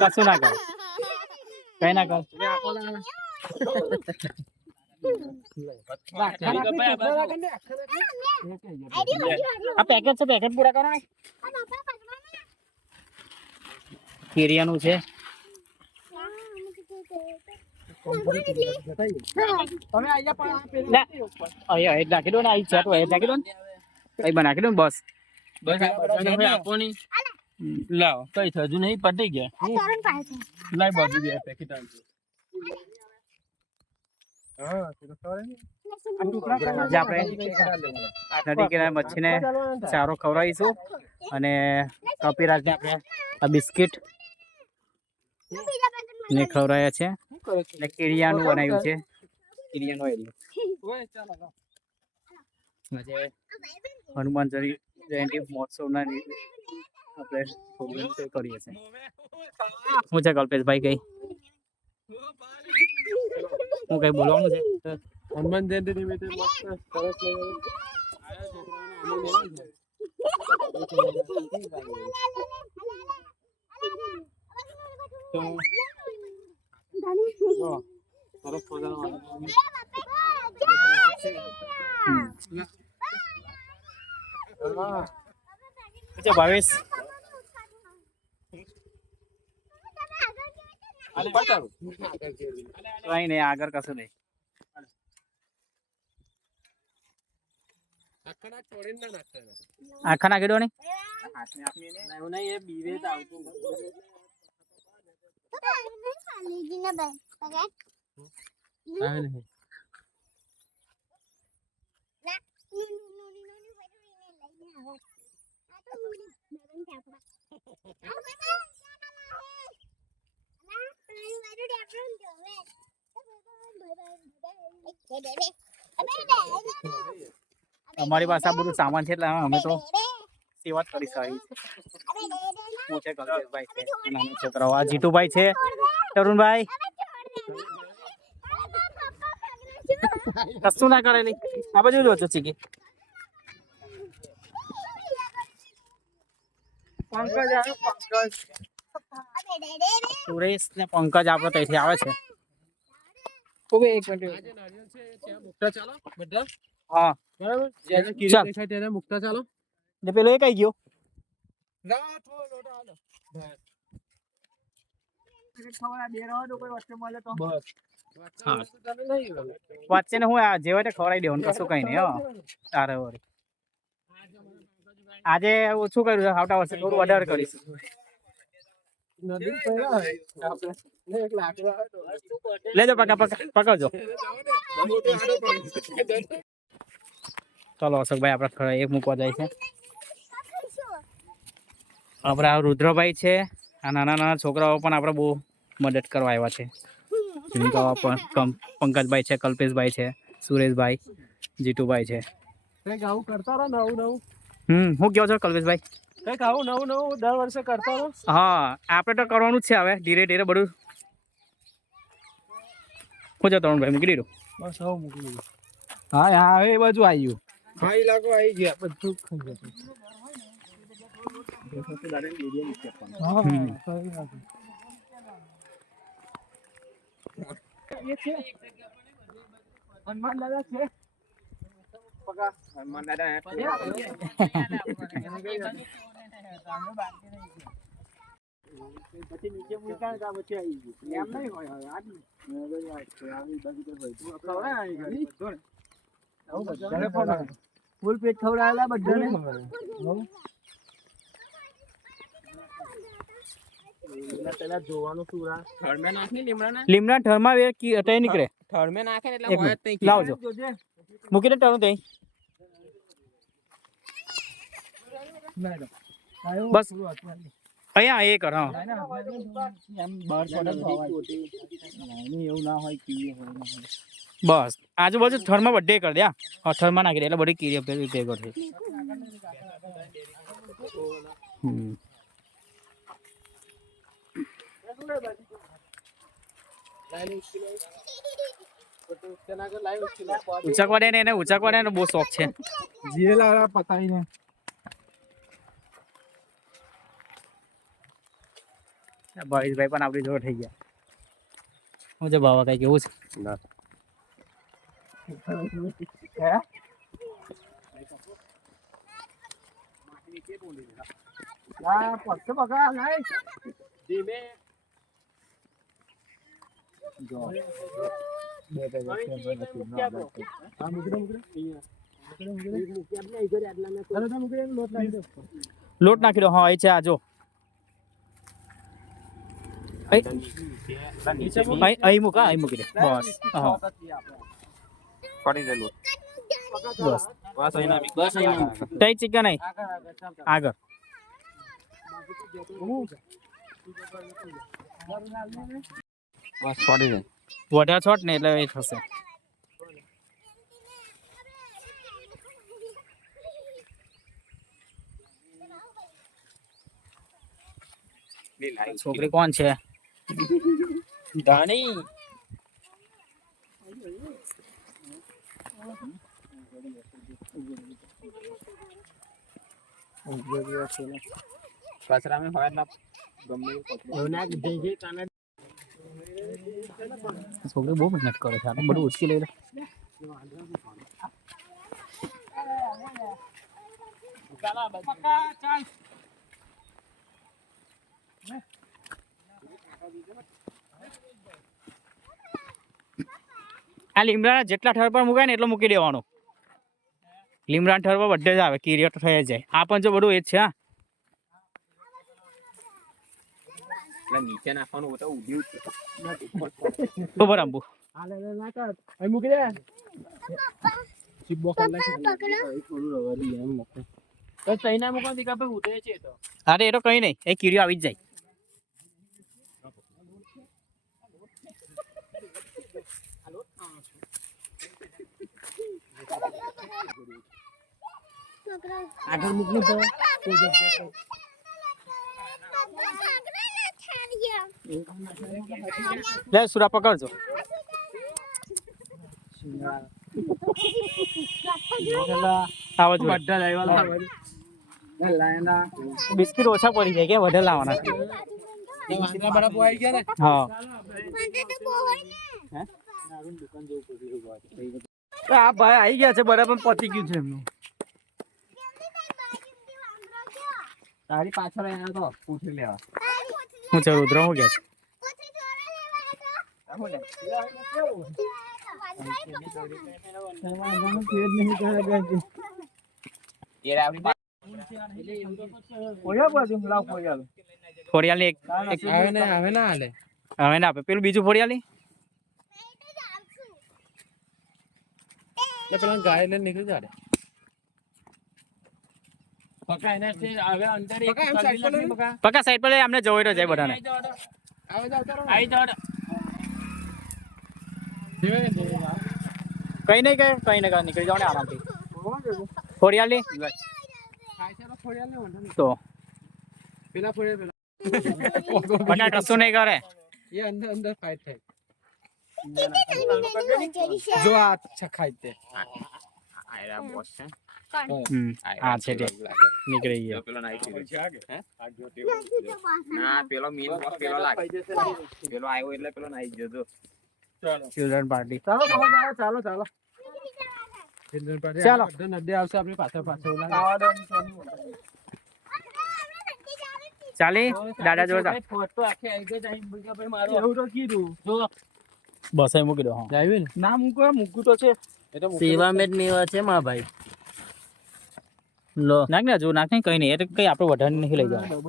કશું ના કર, કઈ ના કર. આ પેકેટ છે, પેકેટ પૂરા કરો ને. કેરિયાનું છે. નાખી દો ને, નાખી દો ને, નાખી દો ને બસ. આપો નહીં. લાવો કઈ હજુ નહીં પતી ગયા. લાઈ બાજુ બે પેકેટ આપજો. આજે આપણે નદી કિનારે મચ્છીને ચારો ખવડાવીશું અને કપિરાજને આપણે આ બિસ્કિટ ને ખવડાવ્યા છે ને કેરિયાનું બનાવ્યું છે. કેરિયાનું આજે હનુમાન જયંતિ મહોત્સવના આપણે કરીએ છીએ. શું છે કલ્પેશભાઈ, કઈ હું કઈ બોલવાનું છે? હનુમાન જયંતિ નિમિત્તે ભાવેશ કઈ નહીં, આગળ કશું નહીં. આખા નાખી દો ને. અમારી પાસે આ બધું સામાન છે એટલે અમે તો સેવા જ કરી શકીએ. હું છે કલ્પેશભાઈ છે, નાના છોકરાઓ આ જીતુભાઈ છે, તરુણભાઈ કશું ના કરેલી. આ બાજુ લો છો ચીકી. પંકજ આવે, પંકજ સુરેશ ને પંકજ આપડે ત્યાંથી આવે છે. એક મિનિટ ચાલો બધા. હા બરાબર, મુકતા ચાલો ને. પેલો એક આવી ગયો. વચ્ચે ને હું જેવા ખવડાવી દેવાનું, કશું કઈ નહીં. તારે આજે ઓછું કર્યું છે, આવતા વર્ષે થોડું વધારે કરીશું. લેજો પકડજો. ચાલો અશોકભાઈ આપડે એક મૂકવા જાય છે. આપડે આ રુદ્રભાઈ છે, આ નાના નાના છોકરાઓ પણ આપડે બહુ મદદ કરવા આવ્યા છે. પંકજભાઈ છે, કલ્પેશભાઈ છે, સુરેશભાઈ, જીતુભાઈ છે. આવું કરતા રહો નવું નવું. હું કહો છો કલ્પેશભાઈ? કઈક આવું નવું નવું દર વર્ષે કરતા રહો. હા આપણે તો કરવાનું જ છે. હવે ધીરે ધીરે બધું. શું છે તરુણભાઈ, મૂકી દીધું? બસ હવે મૂકી દીધું. હા હા એ બાજુ આવી ગયું. હા એ લાગો આવી ગયા, બધું ખાઈ જતું. હનુમાન દાદા છે. હનુમાન દાદા પછી નીચે મૂક્યા પછી આવી ગયું. એમ નહીં હોય હવે ફૂલ પેટ ખવડાવેલા બધાને. પેલા જોવાનું લીમડા ઠરમાં નીકળે. થર્મે નાખે એટલે લાવજો, મૂકી દે ટરું ત્યાં. બસ અહીંયા એ કર. હા એવું ના હોય, બસ આજુબાજુ થરમાં બધે કરી દે. હા થરમાં નાખી દે એટલે બધી કીરી ભેગો છે. ઉચકવા દે ને એને ઉચકવા દે ને બહુ શોખ છે જીરે લાવડા પતાવીને ભાઈ પણ આપણી જોડે થઈ ગયા હું છે બાવા કઈ કેવું છે પડશે બગા લાય ધીમે લોટ નાખી દો હા એ છે આ જો અહીં મૂકા અહીં મૂકી દે બસ હા પડી દે લોટ બસ બસ અહીં તઈ ચિકન અહીં આગળ બસ પડી દે વઢા છોટ ને એટલે એ થશે છોકરી કોણ છે ધાણી કચરામાં હોય ના ગમે છોકરી બહુ મહેનત કરે છે આ બધું ઉચકી લઈ લે આ લીમડા જેટલા ઠર પર મુકાય ને એટલો મૂકી દેવાનો લીમડા ઠર પર બધે જ આવે કીરિયો તો થઈ જાય આ પણ જો બધું એ જ છે હા નીચે નાખવાનું તો ઉભી બરાબર અંબુ મૂકી દે અરે એ તો કઈ નહીં એ કીડીઓ આવી જ જાય આગળ મૂકવું લે સુરા પકડજો બિસ્કિટ ઓછા પડી જાય કે વધે લાવવાના હા આ ભાઈ આવી ગયા છે બરાબર પતી ગયું છે એમનું તારી પાછળ આવ્યા તો પૂછી લેવા હું છે રુદ્ર હું ગયા ફોડિયાલી હવે ના હાલે હવે ના આપે પેલું બીજું ફોડિયાલી પેલા ગાય લઈને નીકળી જાય પકા સાઈડ પર અમને જોઈ રહ્યો જાય બધાને કઈ નહીં કઈ નીકળી જાવ ને આરામથી ફોડિયાલી તો પેલા ફોડિયા બધા કશું નહીં કરે એ અંદર અંદર ફાઈટ થાય જો આ છખાય તે આયરા બોસ છે હા છે તે નીકળી ગયો પેલો ના પેલો મીન બોસ પેલો લાગે પેલો આવ્યો એટલે પેલો નાઈ ગયો તો ચાલો ચિલ્ડ્રન પાર્ટી ચાલો નદી આવશે આપણે પાછળ ચાલી દાદા જોડે ફોટો આખે આવી ગઈ ભાઈ મારો એવું તો કીધું જો બસ અહીં મૂકી દો હા આવ્યું ને ના મૂકું તો છે સેવા મેટ મેવા છે માં ભાઈ લો નાખ ને જો નાખ ને કઈ નહીં એટલે કઈ આપણે વધારે નહીં લઈ જવાનું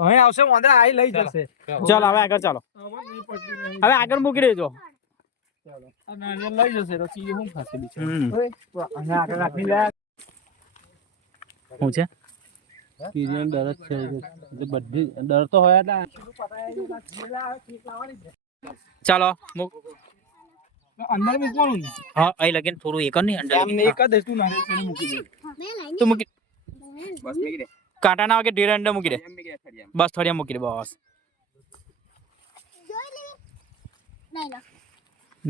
હવે આવશે વાંદરા આઈ લઈ જશે ચાલો હવે આગળ ચાલો હવે આગળ મૂકી દેજો લઈ જશે તો કી હું ખાશે બીજું આગળ રાખી લે શું છે કિરિયન ડર જ છે એટલે બધી ડર તો હોય એટલે ચાલો મૂક અંદર મૂકવાનું હા અહીં લગીને થોડું એક નહીં અંદર એક જ તું નારે મૂકી દે તું મૂકી બસ મૂકી દે કાંટા ના વાગે ઢીરે અંદર મૂકી દે બસ થોડી મૂકી દે બસ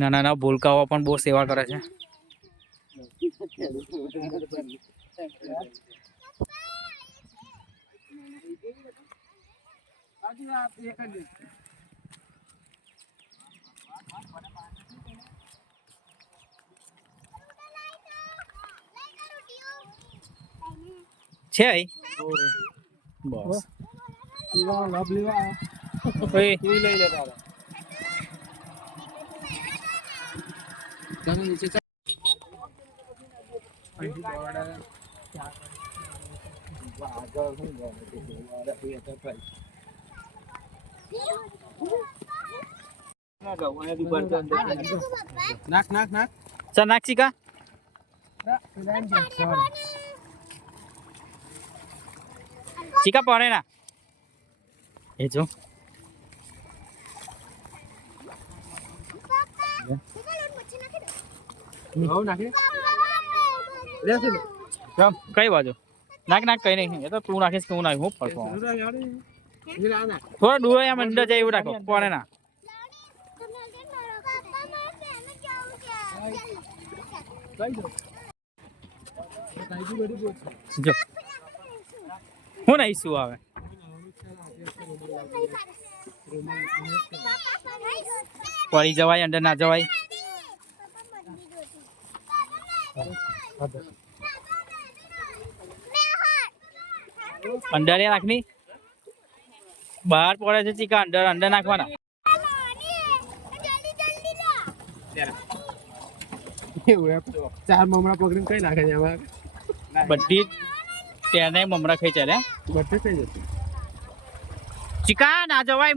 નાના ભૂલકાઓ પણ બહુ સેવા કરે છે. છે અહીં? બસ લાભ લેવા ઓય, તું લઈ લે તારા તમે નીચે નાખ નાખ નાખ ચાલ નાખ ચીકા. ચીકા પડે ના એ જો કઈ બાજુ નાખ નાખ કઈ નહીં. એ તો તું નાખીશ કે હું નાખ હું પડતો થોડા દૂર આમ અંદર જાય એવું રાખો પડે ના. જો હું નહીં શું આવે પડી જવાય અંદર ના જવાય. અંદર નાખની બહાર પડે છે ચીકા અંદર અંદર નાખવાના. ચાર મમરા પકડીને કઈ નાખે છે આમાં બધી તેને મમરા ખાઈ ચાલે. બધે કઈ જતું ચીકા ના જવાય.